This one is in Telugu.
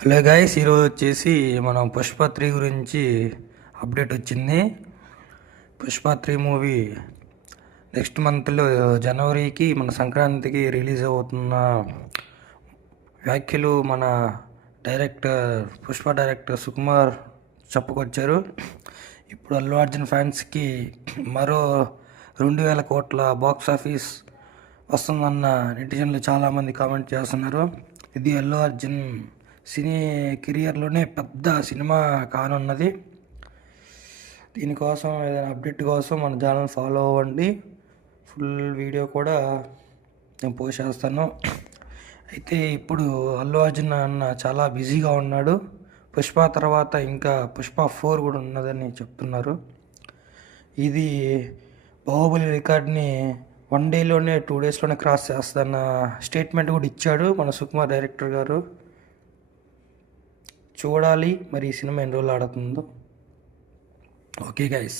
హలో గైస్, ఈరోజు వచ్చేసి మనం పుష్ప 3 గురించి అప్డేట్ వచ్చింది. పుష్ప 3 మూవీ నెక్స్ట్ మంత్లో జనవరికి మన సంక్రాంతికి రిలీజ్ అవుతున్న వ్యాఖ్యలు మన పుష్ప డైరెక్టర్ సుకుమార్ చెప్పుకొచ్చారు. ఇప్పుడు అల్లు అర్జున్ ఫ్యాన్స్కి మరో 2,000 కోట్ల బాక్స్ ఆఫీస్ వస్తుందన్న నెటిజన్లు చాలామంది కామెంట్ చేస్తున్నారు. ఇది అల్లు అర్జున్ సినీ కెరియర్లోనే పెద్ద సినిమా కానున్నది. దీనికోసం ఏదైనా అప్డేట్ కోసం మన ఛానల్ ఫాలో అవ్వండి. ఫుల్ వీడియో కూడా నేను పోస్ట్ చేస్తాను. అయితే ఇప్పుడు అల్లు అర్జున్ అన్న చాలా బిజీగా ఉన్నాడు. పుష్ప తర్వాత ఇంకా పుష్ప 4 కూడా ఉన్నదని చెప్తున్నారు. ఇది బాహుబలి రికార్డ్ని 1 డేలోనే 2 డేస్లోనే క్రాస్ చేస్తాన్న స్టేట్మెంట్ కూడా ఇచ్చాడు మన సుకుమార్ డైరెక్టర్ గారు. చూడాలి మరి ఈ సినిమా ఎన్ని రోజులు ఆడుతుందో. Okay guys.